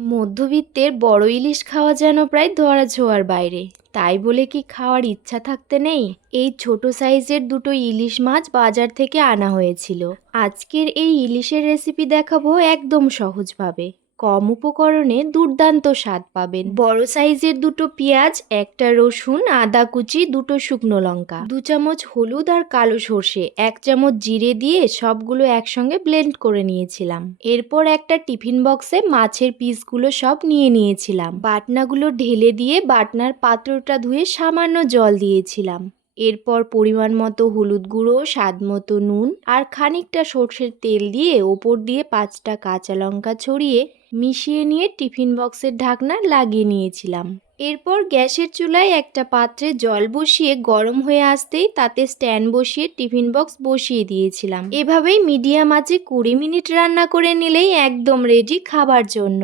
মধ্যবিত্তের বড় ইলিশ খাওয়া যেন প্রায় ধরা ছোঁয়ার বাইরে। তাই বলে কি খাওয়ার ইচ্ছা থাকতে নেই? এই ছোট সাইজের দুটো ইলিশ মাছ বাজার থেকে আনা হয়েছিল। আজকের এই ইলিশের রেসিপি দেখাবো একদম সহজভাবে। কম উপকরণে দুর্দান্ত স্বাদ পাবেন। বড় সাইজের দুটো পেঁয়াজ, একটা রসুন, আদা কুচি, দুটো শুকনো লঙ্কা। দু চামচ হলুদ আর কালো সর্ষে, এক চামচ জিরে দিয়ে সবগুলো একসঙ্গে ব্লেন্ড করে নিয়েছিলাম। এরপর একটা টিফিন বক্সে মাছের পিসগুলো সব নিয়ে নিয়েছিলাম। বাটনাগুলো ঢেলে দিয়ে বাটনার পাত্রটা ধুয়ে সামান্য জল দিয়েছিলাম। এরপর পরিমাণ মতো হলুদ গুঁড়ো, স্বাদ মতো নুন আর খানিকটা সর্ষের তেল দিয়ে ওপর দিয়ে পাঁচটা কাঁচা লঙ্কা ছড়িয়ে মিশিয়ে নিয়ে টিফিন বক্সের ঢাকনা লাগিয়ে নিয়েছিলাম। এরপর গ্যাসের চুলায় একটা পাত্রে জল বসিয়ে গরম হয়ে আসতেই তাতে স্ট্যান্ড বসিয়ে টিফিন বক্স বসিয়ে দিয়েছিলাম। এভাবেই মিডিয়াম আঁচে কুড়ি মিনিট রান্না করে নিলেই একদম রেডি খাবার জন্য।